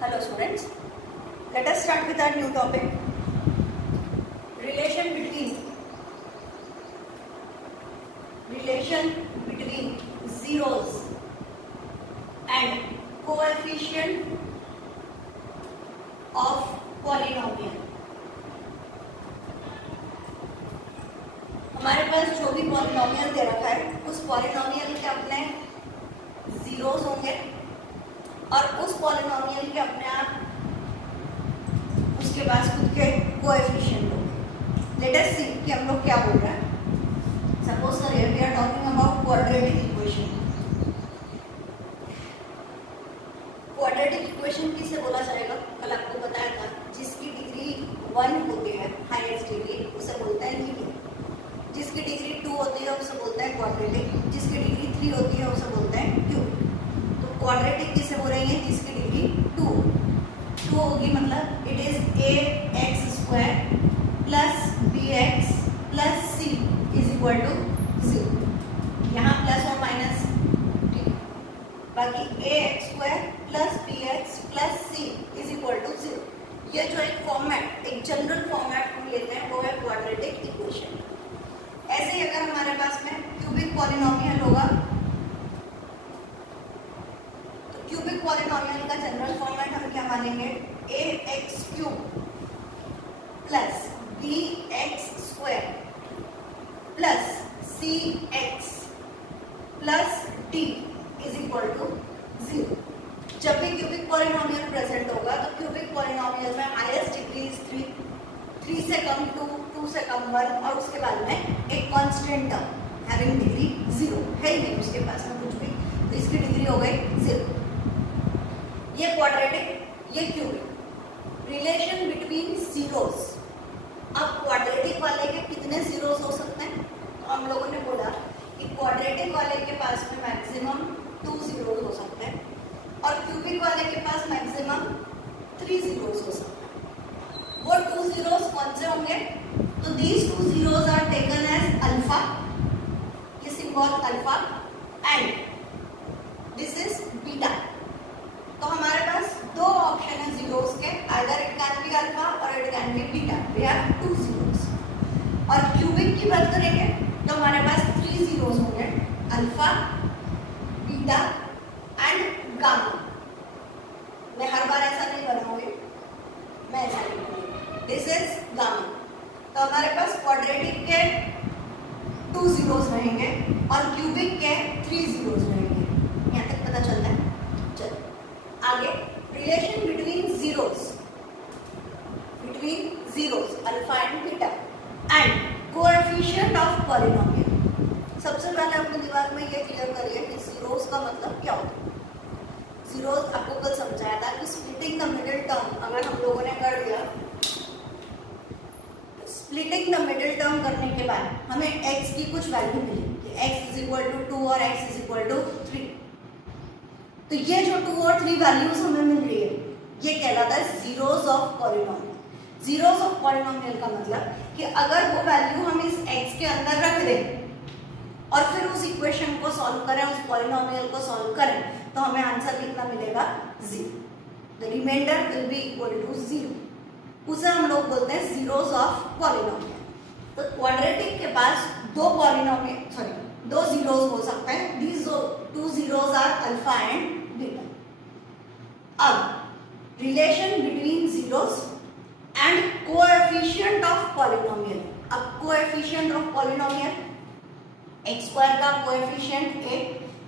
Hello students, let us start with our new topic, relation between zeros and coefficient of polynomial। हमारे पास जो भी polynomial दे रखा है उस पॉलिनोमियल के अपने जीरोस होंगे और उस पॉलिनोमियल के अपने आप उसके पास खुद के कोएफिशिएंट होंगे। लेट अस सी कि हम लोग क्या बोल रहे हैं। सपोज करिए we are talking about quadratic equation. Quadratic equation किसे बोला जाएगा? कल आपको बताया था, जिसकी डिग्री 1 होती है हाईएस्ट डिग्री उसे बोलता है लीनियर, जिसकी डिग्री 2 होती है उसे बोलता है क्वाड्रेटिक, जिसकी डिग्री 3 होती है उसे बोलता है क्यूबिक। तो क्वाड्रेटिक किसे बोलेंगे? जिसकी डिग्री 2 होगी, मतलब it is a x square plus b x plus c is equal to 0। यहाँ प्लस और माइनस, ठीक है। बाकी a x square plus b x plus c is equal to 0। ये जो एक फॉर्मेट, एक जनरल फॉर्मेट हम लेते हैं वो है क्वाड्रेटिक इक्वेशन। ऐसे ही अगर हमारे पास में क्यूबिक पॉलिनोमियल होगा तो क्यूबिक पॉलिनोमियल का जनरल फॉर्मेट हम क्या मानेंगे? A x cube plus b x square plus c x plus d is equal to 0। जब भी क्यूबिक पॉलिनोमियल प्रेजेंट होगा तो क्यूबिक पॉलिनोमियल में हाईएस्ट डिग्री इज 3 से कम 2 से कम 1 और उसके बाद में एक कांस्टेंट टर्म हैविंग डिग्री 0 है ही नहीं उसके पास में कुछ भी, तो इसकी डिग्री हो गई 0। ये क्वाड्रेटिक, ये क्यूबिक। Relation between zeros. अब क्वाड्रेटिक वाले के कितने जीरोस हो सकते हैं? तो हम लोगों ने बोला कि क्वाड्रेटिक वाले के पास में मैक्सिमम 2 जीरोस हो सकते हैं और क्यूबिक वाले के पास मैक्सिमम 3 जीरोस हो सकते हैं। वो 2 जीरोस कौन से होंगे? तो these 2 zeros are taken as alpha, ये symbol alpha, and this is beta. तो हमारे पास दो ऑप्शन है जीरोस के, either it can be alpha और it can be beta. We have 2 zeros. और क्यूबिक की बात करेंगे तो हमारे पास 3 जीरोस होंगे, अल्फा, बीटा एंड गामा। मैं हर बार ऐसा नहीं बनाऊंगी, मैं ऐसा नहीं बनाऊंगी। This is gamma. तो हमारे पास क्वाड्रेटिक के 2 जीरोस रहेंगे और क्यूबिक के 3 जीरोस रहेंगे। यहाँ तक पता चलता है? चलो आगे, relation between zeros alpha and beta and coefficient of polynomial. सबसे पहले अपने दिमाग में ये क्लियर करिए कि जीरोस का मतलब क्या होता है। जीरोस आपको कल समझाया था कि स्प्लिटिंग द मिडिल टर्म अगर हम लोगों ने कर दिया, स्प्लिटिंग द मिडिल टर्म करने के बाद हमें x की कुछ वैल्यू मिली कि x इज इक्वल टू 2 और x इज इक्वल टू 3। तो ये जो 2 और 3 वैल्यूज हमें मिल रही है ये कहलाता है zeros of polynomial. Zeros of polynomial का मतलब कि अगर वो वैल्यू हम इस x के अंदर रख दें और फिर उस इक्वेशन को सॉल्व करें, उस पॉलिनोमियल को सॉल्व करें, तो हमें आंसर कितना मिलेगा? 0। The remainder will be equal to 0। उसे हम लोग बोलते हैं जीरोस ऑफ पॉलिनोमियल। तो क्वाड्रेटिक के पास 2 जीरोस हो सकते हैं। These 2 zeros are alpha and beta. अब relation between zeros and coefficient of polynomial. अब coefficient of polynomial, x square का कोएफिशिएंट a,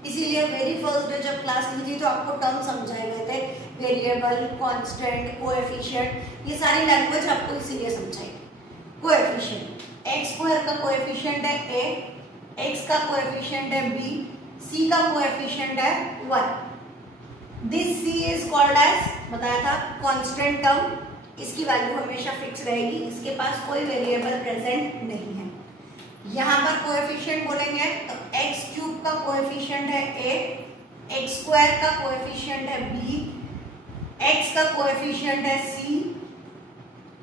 इसीलिए वेरी फर्स्ट डे जब क्लास ली थी तो आपको टर्म समझाए गए थे, वेरिएबल, कांस्टेंट, कोएफिशिएंट, ये सारी लैंग्वेज आपको इसीलिए समझाई। कोएफिशिएंट, एक्स स्क्वायर का कोएफिशिएंट है a, x का कोएफिशिएंट है b, c का कोएफिशिएंट है 1। This c is called as, बताया था, कांस्टेंट टर्म। इसकी वैल्यू हमेशा फिक्स रहेगी, इसके पास कोई वेरिएबल प्रेजेंट नहीं है। यहाँ पर कोएफिशिएंट बोलेंगे तो एक्स क्यूब का कोएफिशिएंट है a, एक्स स्क्वायर का कोएफिशिएंट है b, x का कोएफिशिएंट है c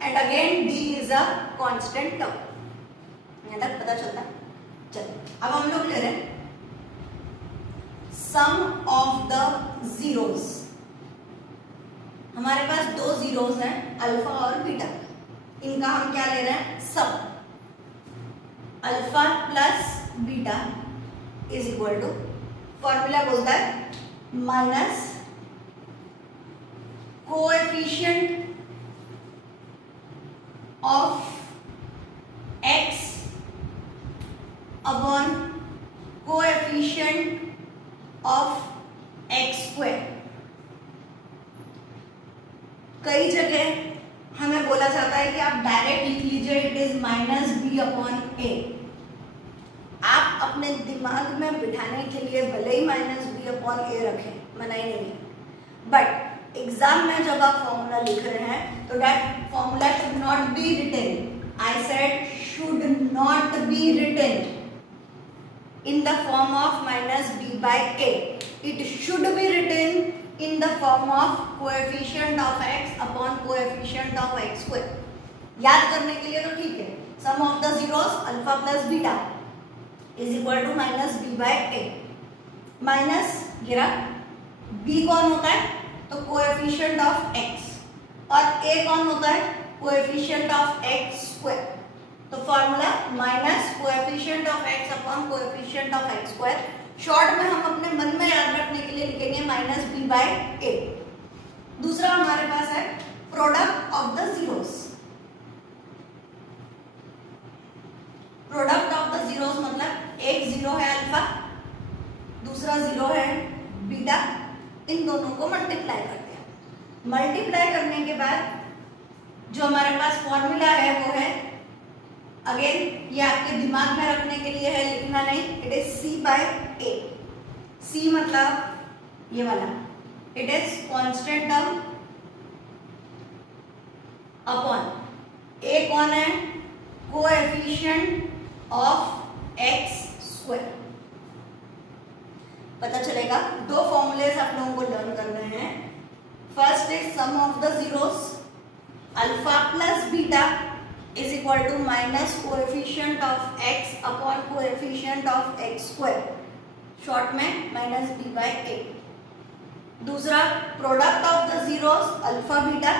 and again d is a constant term. यहाँ तक पता चलता है? चलो अब हम लोग ले रहे हैं sum of the zeros। हमारे पास दो जीरोस हैं, अल्फा और बीटा, इनका हम क्या ले रहे हैं, sum. Alpha plus beta is equal to, formula बोलता है minus coefficient of x upon coefficient of x square. कई जगह हमें बोला जाता है कि आप डायरेक्ट लिख लीजिए, it is minus b upon a. आप अपने दिमाग में बिठाने के लिए भले ही माइनस बी अपॉन ए रखें, मना ही नहीं है, बट एग्जाम में जब आप फॉर्मूला लिख रहे हैं तो that formula should not be written, I said should not be written in the form of minus b by a. It should be written in the form of coefficient of x upon coefficient of x square. याद करने के लिए तो ठीक है, sum of the zeros alpha plus beta is equal to minus b by a. Minus गिरा, b कौन होता है, तो coefficient of x, और a कौन होता है, coefficient of x square. तो formula minus coefficient of x upon coefficient of x square. Short में हम अपने मन में याद रखने के लिए लिखेंगे माइनस b बाय a। दूसरा हमारे पास है product of the zeros. Product of the zeros मतलब एक जीरो है अल्फा, दूसरा जीरो है बीटा, इन दोनों को मल्टीप्लाई करते हैं। मल्टीप्लाई करने के बाद जो हमारे पास फॉर्मूला है वो है, अगेन ये आपके दिमाग में रखने के लिए है, लिखना नहीं, it is c by a. C मतलब ये वाला, it is constant term upon a कौन है, कोएफिशिएंट ऑफ एक्स स्क्वायर। पता चलेगा दो फॉर्मूलेस आप लोगों को लर्न करने हैं। First is sum of the zeros, alpha plus beta is equal to minus coefficient of x upon coefficient of x square, short में माइनस b by a। दूसरा product of the zeros alpha beta,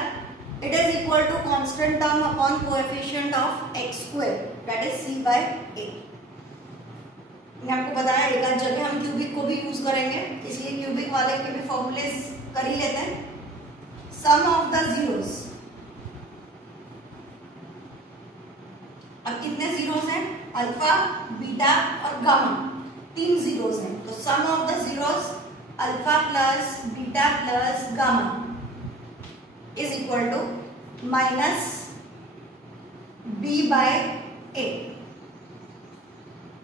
it is equal to constant term upon coefficient of x square, that is c by a। मैं आपको बताया एक आध जगह हम cubic को भी यूज करेंगे, इसलिए क्यूबिक वाले के भी फॉर्मूले कर ही लेते हैं। सम ऑफ द जीरोस, अब कितने जीरोस हैं, अल्फा बीटा और गामा, तीन जीरोस हैं, तो sum of the zeros alpha plus beta plus gamma is equal to minus b by a.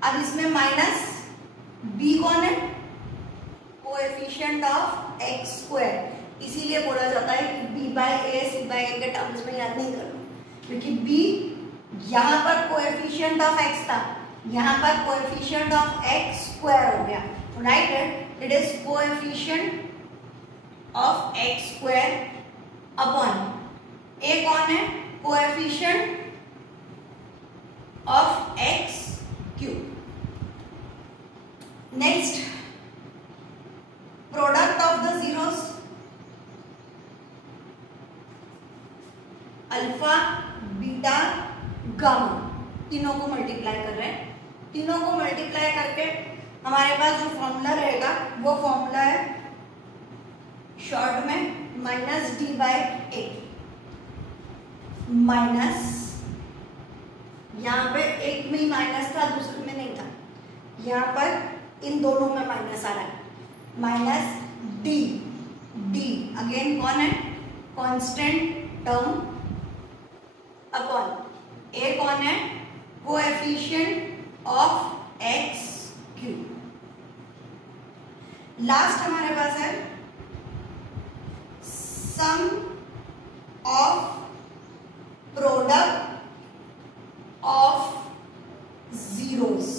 अब इसमें माइनस बी कौन है, कोएफिशिएंट ऑफ एक्स स्क्वायर, इसीलिए बोला जाता है कि B by a C by ए के टर्म्स में याद नहीं करना, क्योंकि बी यहाँ पर कोएफिशिएंट ऑफ x था, यहाँ पर कोएफिशिएंट ऑफ x स्क्वायर हो गया, right. It is coefficient of x square upon a कौन है, coefficient of x cube. Next product of the zeros, alpha beta gamma, तीनों को मल्टीप्लाई कर रहे हैं। तीनों को मल्टीप्लाई करके हमारे पास जो फॉर्मूला रहेगा वो फॉर्मूला है शॉर्ट में माइनस डी बाय ए। माइनस यहाँ पे एक में ही माइनस था, दूसरे में नहीं था, यहाँ पर इन दोनों में माइनस आ रहा है, माइनस डी। डी अगेन कौन है, कांस्टेंट टर्म अपॉन ए कौन है, coefficient of x cube. Last हमारे पास है sum of product of zeros.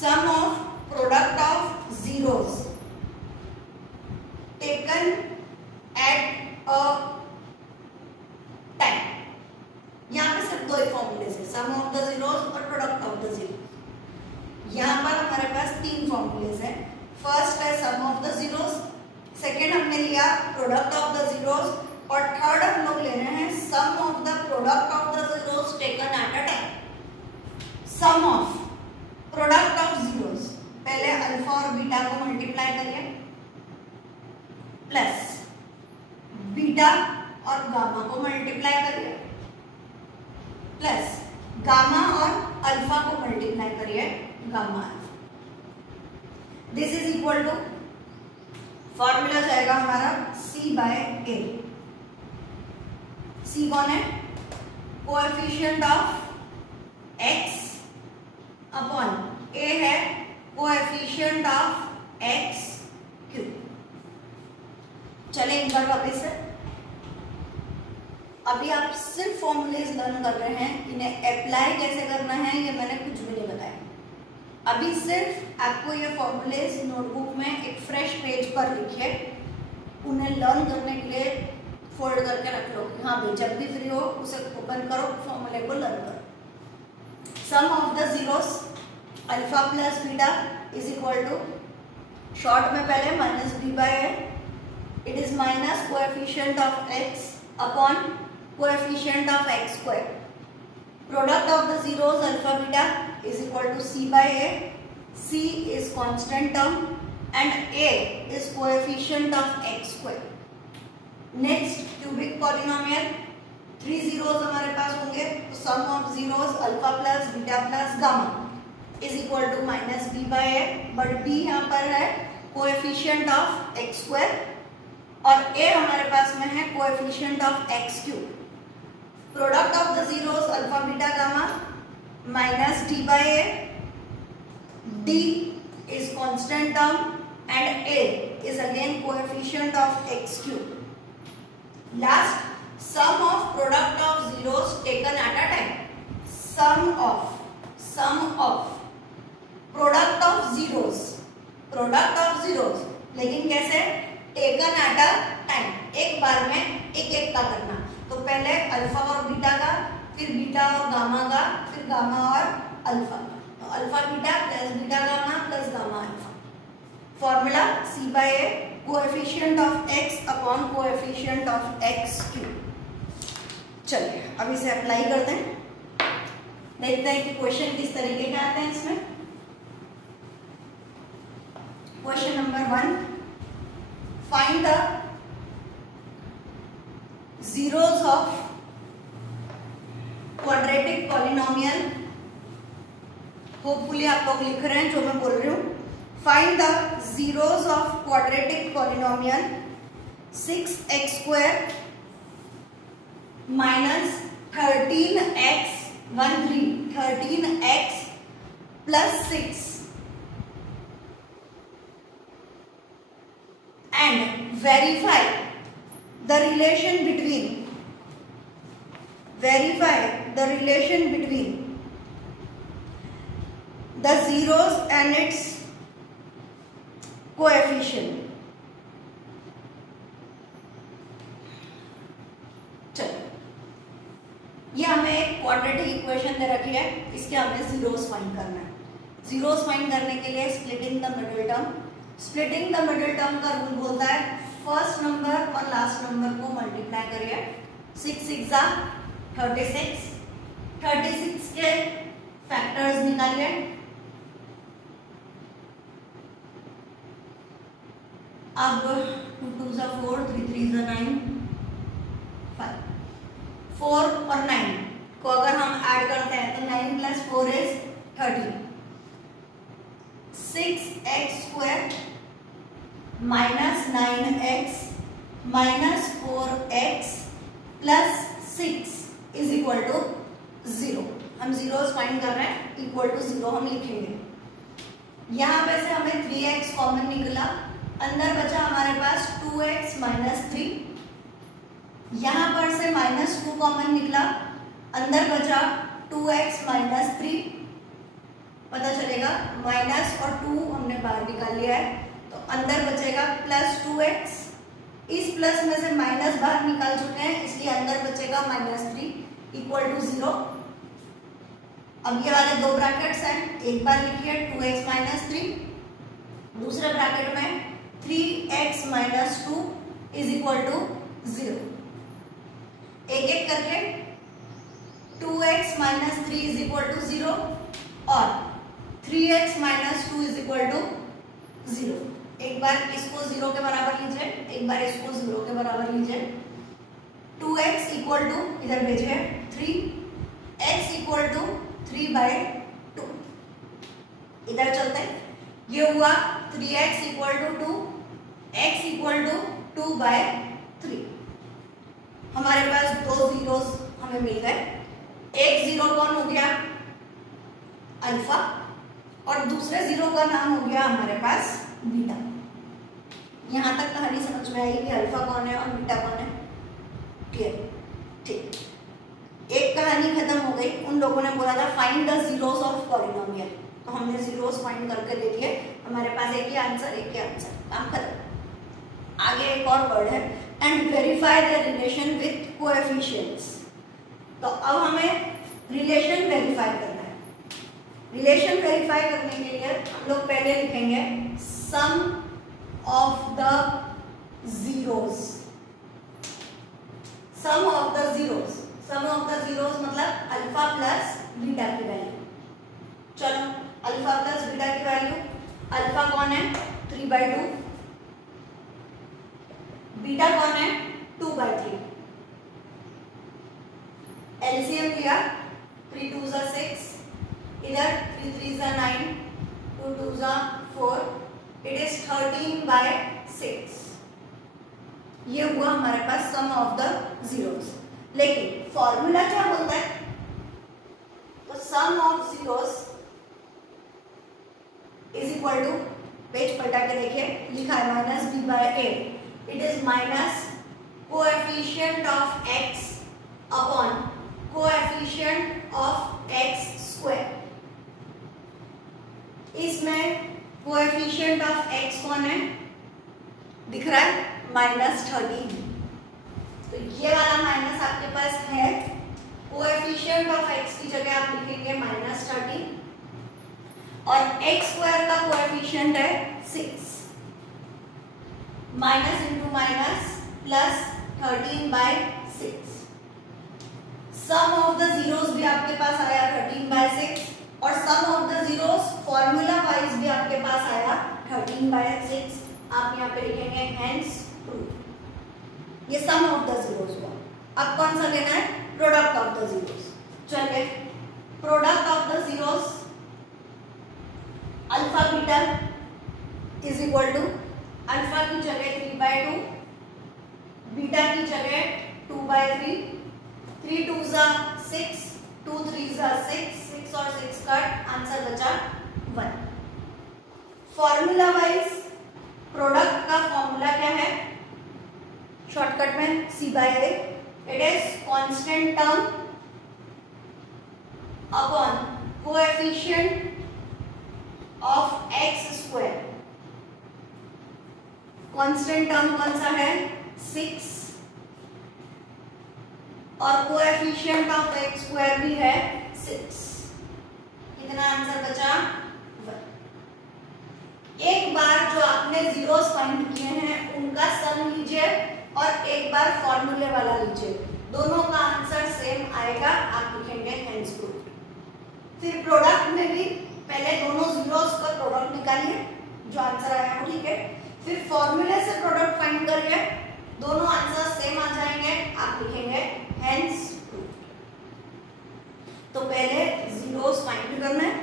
Sum of product of zeros taken at a time. यहाँ पे सिर्फ दो ही फॉर्मूले हैं, सम ऑफ द जीरोस और प्रोडक्ट ऑफ द जीरोस। यहाँ पर हमारे पास तीन फॉर्मूले हैं। फर्स्ट है sum of the zeros, second हमने लिया लिया प्रोडक्ट ऑफ द जीरोस, और थर्ड हम लोग ले रहे हैं sum of the product of the zeros taken at a time. Sum of product of zeros, पहले अल्फा और बीटा को मल्टीप्लाई करिए, प्लस बीटा और गामा को मल्टीप्लाई करिए, प्लस गामा और अल्फा को मल्टीप्लाई करिए, gamma alpha. This is equal to, formula जाएगा हमारा C बाय A। C कौन है? Coefficient of x upon A है कोएफिशिएंट ऑफ x क्यूब। चले एक बार वापस से, अभी आप सिर्फ फॉर्मूलेज लर्न कर रहे हैं, इन्हें अप्लाई कैसे करना है ये मैंने कुछ भी नहीं बताया। अभी सिर्फ आपको ये फॉर्मूलेज नोटबुक में एक फ्रेश पेज पर लिखिए, उन्हें लर्न करने के लिए फोल्ड करके रख लो। हाँ भाई, जब भी फ्री हो उसे ओपन करो, फॉर्मूले को लर्न करो। Sum of the zeros alpha plus beta is equal to, short में पहले minus b by a, it is minus coefficient of x upon coefficient of x square. Product of the zeros alpha beta is equal to C by A. C is constant term and A is coefficient of x square. Next, cubic polynomial, 3 zeros हमारे पास होंगे, तो sum of zeros alpha plus beta plus gamma is equal to minus B by A, but B यहाँ पर है coefficient of x square और A हमारे पास में है coefficient of x cube. Product of the zeros alpha beta gamma minus d by a, d is constant term and a is again coefficient of x cube. Last, sum of product of zeros taken at a time. Sum of product of zeros, लेकिन कैसे? taken at a time, एक बार में एक एक का करना। तो पहले अल्फा और बीटा का, फिर बीटा और गामा का, फिर गामा और अल्फा का। तो alpha beta plus beta gamma plus gamma alpha. Formula C by A, coefficient of x upon coefficient of x cube. चलिए अब इसे अप्लाई करते हैं, देखते हैं कि क्वेश्चन किस तरीके के आते हैं इसमें। Question number 1, find the zeros of quadratic polynomial. Hopefully आप लोग लिख रहे हैं जो मैं बोल रही हूँ। Find the zeros of quadratic polynomial 6x square minus 13x plus 6 and verify the relation between the zeros and its coefficient. चलो, ये हमें एक क्वाड्रेटिक इक्वेशन दे रखी है, इसके हमें जीरोस फाइंड करना है। जीरोस फाइंड करने के लिए स्प्लिटिंग द मिडिल टर्म का रूल बोलता है फर्स्ट नंबर और लास्ट नंबर को मल्टीप्लाई करिए। 6 6 36, 36 के फैक्टर्स निकालिए। अब 2 2 4, 3 3 9, 5, 4 और 9 को अगर हम ऐड करते हैं तो 9 plus 4 is 13। 6x square minus 9x minus 4x plus 6 is equal to 0। हम जीरोस फाइंड कर रहे हैं, इक्वल टू 0 हम लिखेंगे। यहाँ पे से हमें 3x कॉमन निकला, अंदर बचा हमारे पास 2x माइनस 3। यहाँ पर से -2 कॉमन निकला, अंदर बचा 2x माइनस 3। पता चलेगा माइनस और 2 हमने बाहर निकाल लिया है, तो अंदर बचेगा प्लस 2x। इस प्लस में से माइनस बाहर निकाल चुके हैं, इसलिए अंदर बचेगा -3 इक्वल टू 0। अब ये वाले दो ब्रैकेट्स हैं, एक बार लिखिए 2x माइनस 3, दूसरे ब्रैकेट में 3x minus 2 is equal to 0। एक एक करके 2x minus 3 is equal to 0 और 3x minus 2 is equal to 0। एक बार इसको 0 के बराबर लीजिए, एक बार इसको 0 के बराबर लीजिए। 2x इक्वल टू इधर भेजिए 3, x इक्वल टू 3/2। इधर चलते हैं, ये हुआ 3x equal to 2, x equal to 2/3। हमारे पास दो जीरोस हमें मिल गए। एक जीरो कौन हो गया? अल्फा, और दूसरे जीरो का नाम हो गया हमारे पास बीटा। यहां तक कहानी समझ में आई कि अल्फा कौन है और बीटा कौन है? क्लियर? ठीक, एक कहानी खत्म हो गई। उन लोगों ने बोला था find the zeros of polynomial, तो हमने जीरोस फाइंड करके दे दिए। हमारे पास एक ही आंसर, एक ही आंसर, काम खत्म। आगे एक और वर्ड है, and verify the relation with coefficients. तो अब हमें रिलेशन वेरीफाई करना है। रिलेशन वेरीफाई करने के लिए हम लोग पहले लिखेंगे sum of the zeros. Sum of the zeros, sum of the zeros मतलब अल्फा प्लस बीटा की वैल्यू। चलो, अल्फा प्लस बीटा की वैल्यू, अल्फा कौन है? 3/2, बीटा कौन है? 2/3। एलसीएम लिया, 3 2 6, इधर 3 3 9, 2 2 4, इट इज 13/6। ये हुआ हमारे पास सम ऑफ द जीरोस। लेकिन फॉर्मूला क्या बोलता है? तो sum of zeros is equal to, page पलटा के देखिए, लिखा है -b/a। It is minus coefficient of x upon coefficient of x square. इसमें कोएफिशिएंट ऑफ x कौन है? दिख रहा है -13। तो ये वाला माइनस आपके पास है। कोएफिशिएंट ऑफ x की जगह आप लिखेंगे -13 और x स्क्वायर का कोएफिशिएंट है 6। Minus into minus plus 13/6। Sum of the zeros भी आपके पास आया 13/6 और sum of the zeros formula wise भी आपके पास आया 13/6। आप यहाँ पे लिखेंगे हेंस प्रूफ। ये सम ऑफ द जीरोस हुआ। अब कौन सा लेना है? Product of the zeros. चलिए, product of the zeros alpha beta is equal to, alpha की जगह 3/2, बीटा की जगह 2/3, 3 2 6, 2 3 6, 6 और 6 कट, आंसर बचा 1। फॉर्मूला वाइज प्रोडक्ट का फॉर्मूला क्या है? शॉर्टकट में c/a। It is constant term upon coefficient of x square. Constant term कौन सा है? 6 और कोएफिशिएंट ऑफ x स्क्वायर भी है 6। कितना आंसर बचा? 1। एक बार जो आपने जीरोस फाइंड किए हैं उनका सम लीजिए और एक बार फॉर्मूले वाला लीजिए, दोनों का आंसर सेम आएगा। आप लिखेंगे हेंस प्रूफ। फिर प्रोडक्ट में भी पहले दोनों जीरोस का प्रोडक्ट निकालिए, जो आंसर आया वो ठीक है। फिर फॉर्मूले से प्रोडक्ट फाइंड करिए, दोनों आंसर सेम आ जाएंगे। आप लिखेंगे हेंस प्रूफ। तो पहले जीरोस फाइंड करना है,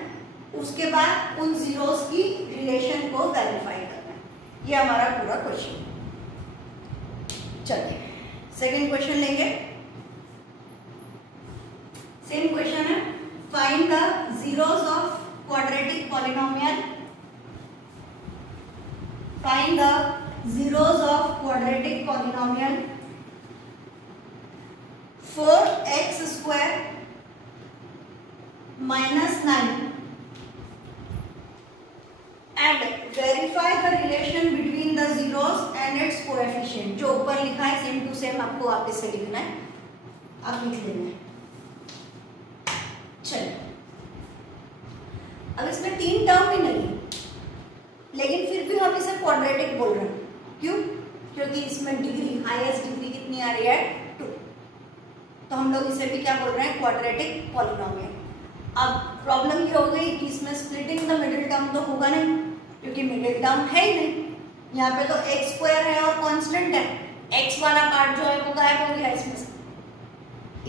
उसके बाद उन जीरोस की रिलेशन को वेरीफाई करना है। ये हमारा पूरा क्वेश्चन। चलिए सेकंड क्वेश्चन लेंगे। सेम क्वेश्चन है, find the zeros of quadratic polynomial. Find the zeros of quadratic polynomial 4x square -9 and verify the relation between the zeros and its coefficient। जो ऊपर लिखा है सेम टू सेम आपको वापस से लिखना है, आप लिख देना है। चलिए, अब इसमें 3 टर्म भी नहीं, लेकिन फिर भी हम इसे क्वाड्रेटिक बोल रहे हैं। क्यों? क्योंकि इसमें डिग्री, हाईएस्ट डिग्री कितनी आ रही है 2, तो हम लोग इसे भी क्या बोल रहे हैं, क्वाड्रेटिक पॉलिनोमियल। अब प्रॉब्लम ये हो गई कि इसमें स्प्लिटिंग द मिडिल टर्म तो होगा नहीं, क्योंकि मिडिल टर्म है ही नहीं। यहाँ पे तो एक्स स्क्वायर है और कांस्टेंट है, एक्स वाला पार्ट जो है वो गायब हो गया इसमें से।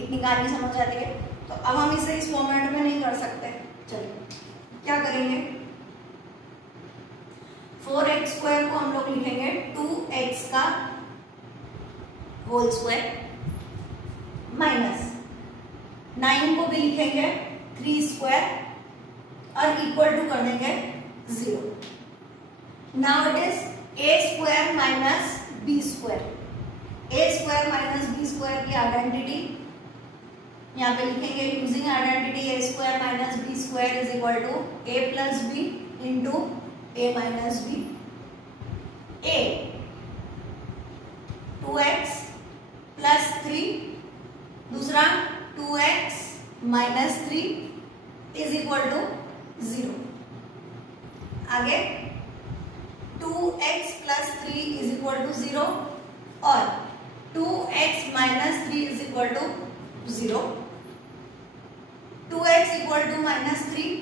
इतनी कहानी समझ आती है। तो अब हम इसे इस फॉर्मेट में नहीं कर सकते। चलिए क्या करेंगे, 4x स्क्वायर को हम लोग लिखेंगे 2x का होल स्क्वायर माइनस 9 को भी लिखेंगे 3 स्क्वायर और इक्वल टू कर देंगे 0। Now it is a square minus b square. a square minus b square की आइडेंटिटी यहाँ पे लिखेंगे using identity a square minus b square is equal to a plus b into a minus b। a 2x plus 3, दूसरा 2x minus 3 is equal to 0। आगे 2x plus 3 is equal to 0 और 2x minus 3 is equal to 0। 2x equal to minus 3,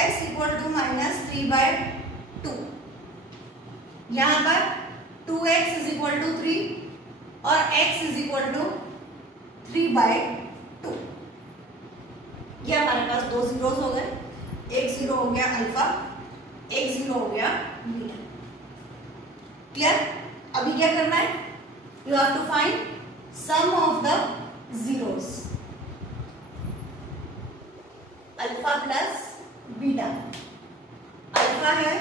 x equal to minus 3/2। यहाँ पर 2x is equal to 3 और x is equal to 3/2। ये हमारे पास दो zeros हो गए, एक जीरो हो गया अल्फा, एक जीरो हो गया बीटा। क्लियर? अभी क्या करना है, you have to find sum of the zeros. Alpha plus beta, alpha है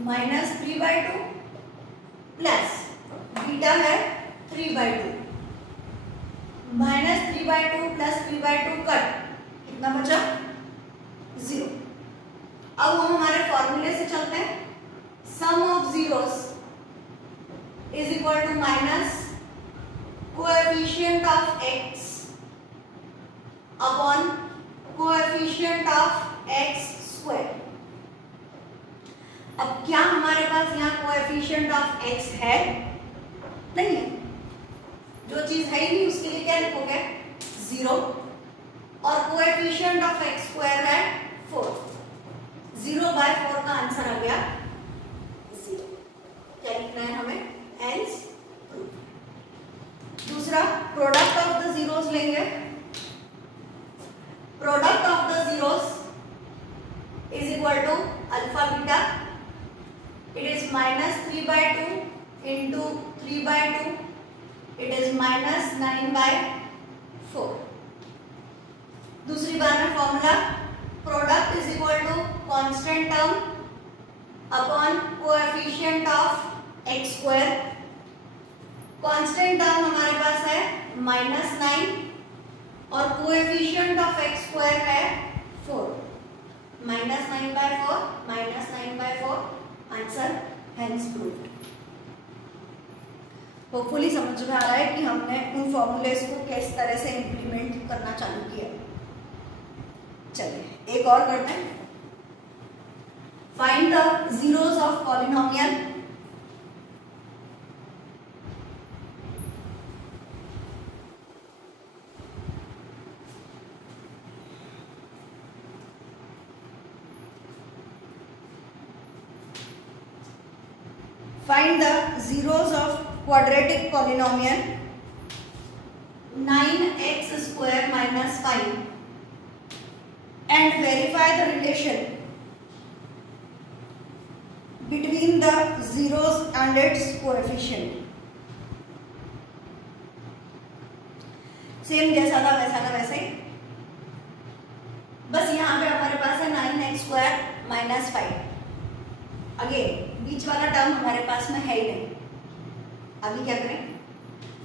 -3/2 प्लस बीटा है 3/2। -3/2 प्लस 3/2 कट, कितना बचा 0। अब हम हमारे फॉर्मूले से चलते हैं, sum of zeros is equal to minus coefficient of x upon coefficient of x square. अब क्या हमारे पास यहाँ कोएफिशिएंट ऑफ x है? नहीं है। जो चीज है ही नहीं उसके लिए क्या लिखोगे 0 और कोएफिशिएंट ऑफ x स्क्वायर है 4। 0/4 का आंसर आ गया 0। क्या लिखना है हमें, हेंस प्रूफ। दूसरा प्रोडक्ट ऑफ द जीरोस लेंगे। Product of the zeros is equal to alpha beta, it is -3/2 into 3/2, it is -9/4। दूसरी बार में formula product is equal to constant term upon coefficient of x square. Constant term हमारे पास है -9 और coefficient of x square है 4। -9/4 -9/4 answer hence proved. Hopefully समझ में आ रहा है कि हमने उन फॉर्मूलेस को किस तरह से इंप्लीमेंट करना चालू किया। चलिए एक और करते हैं, find the zeros of polynomial. Find the zeros of quadratic polynomial 9x square minus 5 and verify the relation between the zeros and its coefficient. Same जैसा था वैसा का वैसे ही, बस यहाँ पे हमारे पास है 9x स्क्वायर माइनस 5। अगेन बीच वाला टर्म हमारे पास में है ही नहीं। अभी क्या करें,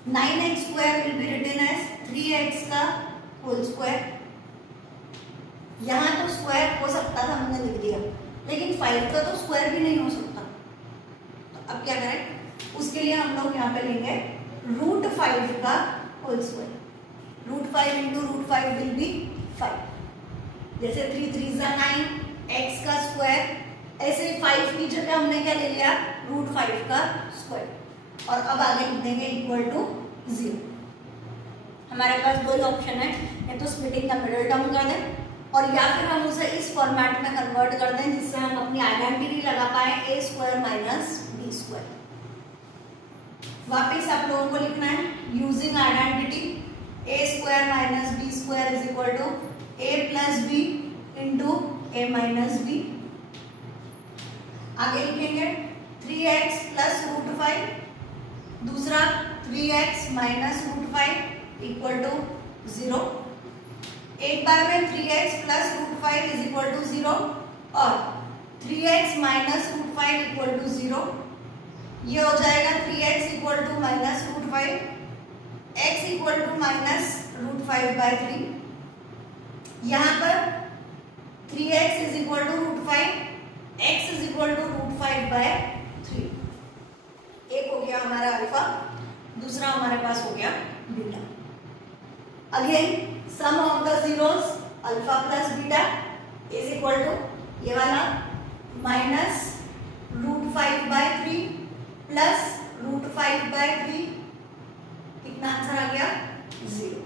9x square will be written as 3x का होल स्क्वायर। यहाँ तो स्क्वायर हो सकता था, हमने लिख दिया, लेकिन 5 का तो स्क्वायर भी नहीं हो सकता। तो अब क्या करें, उसके लिए हम लोग यहाँ पे लेंगे √5 का whole square. √5 into √5 will be 5। जैसे 3 3 9, x का स्क्वायर, ऐसे 5 की जगह हमने क्या ले लिया √5 का स्क्वायर, और अब आगे लिख देंगे इक्वल टू 0। हमारे पास दो ही ऑप्शन है, या तो स्प्लिटिंग द मिडिल टर्म कर दें और या फिर हम उसे इस फॉर्मेट में कन्वर्ट कर दें जिससे हम अपनी आइडेंटिटी लगा पाए a square minus b square. वापिस आप लोगों को लिखना है using identity a square minus b square is equal to a plus b into a minus b। आगे लिखेंगे 3x प्लस रूट 5, दूसरा 3x minus root 5 equal to 0। एक बार में 3x plus root 5 is equal to 0 और 3x minus root 5 equal to 0। ये हो जाएगा 3x equal to minus root 5, x equal to minus root 5 by 3। यहाँ पर 3x is equal to root 5, x is equal to root 5 by 3। एक हो गया हमारा अल्फा, दूसरा हमारे पास हो गया beta. Again sum of the zeros alpha plus beta is equal to ये वाला minus root 5 by 3 plus root 5 by 3। कितना आंसर आ गया 0।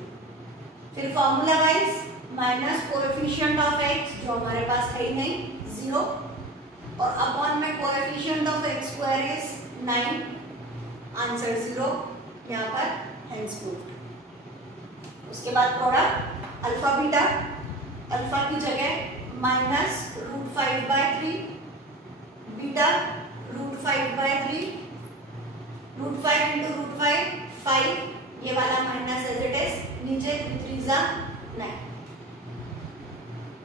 फिर formula wise minus coefficient of x जो हमारे पास है ही नहीं 0 और अपॉन में coefficient of x square is 9, answer 0 यहाँ पर हेंस प्रूव्ड। उसके बाद प्रोडक्ट अल्फा बीटा, अल्फा की जगह minus root 5 by 3, beta root 5 by 3, root 5 into root 5 5, ये वाला माइनस एज इट इज, नीचे 3 जा 9।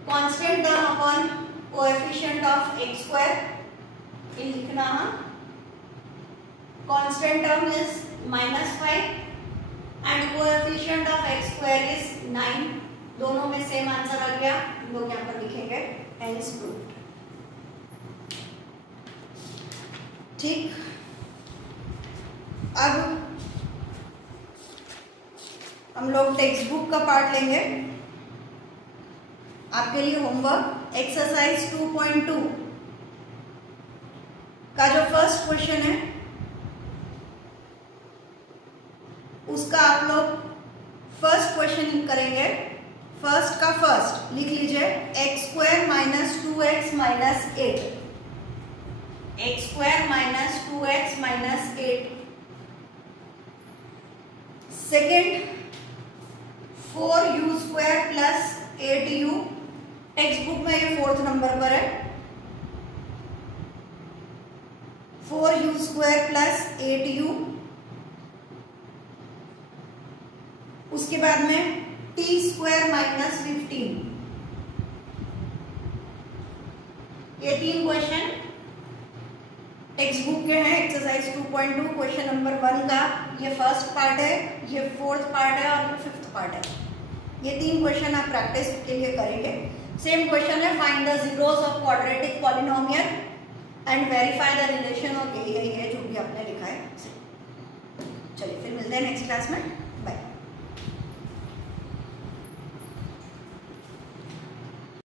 Constant term upon coefficient of x square ये लिखना है। Constant term is -5 and coefficient of x square is 9। दोनों में सेम आंसर आ गया, हम लोग यहाँ पर लिखेंगे हेंस प्रूव्ड। ठीक, अब हम लोग टेक्स्ट बुक का पार्ट लेंगे। आपके लिए होमवर्क एक्सरसाइज 2.2 का जो फर्स्ट क्वेश्चन है उसका आप लोग फर्स्ट क्वेश्चन करेंगे। फर्स्ट का फर्स्ट लिख लीजिए x square minus 2x minus 8, x square minus 2x minus 8। Second 4u square plus 8u, text book में ये 4th नंबर पर है। 4u square plus 8u। उसके बाद में टी स्क्वायर माइनस 15। ये 3 क्वेश्चन टेक्स्ट बुक के हैं। एक्सरसाइज 2.2 क्वेश्चन नंबर 1 का ये फर्स्ट पार्ट है, ये 4th पार्ट है और ये 5th पार्ट है। ये 3 क्वेश्चन आप प्रैक्टिस के लिए करेंगे। सेम क्वेश्चन है, find the zeros of quadratic polynomial and verify the relation, और यही है जो भी आपने लिखा है। चलिए फिर मिलते हैं नेक्स्ट क्लास में।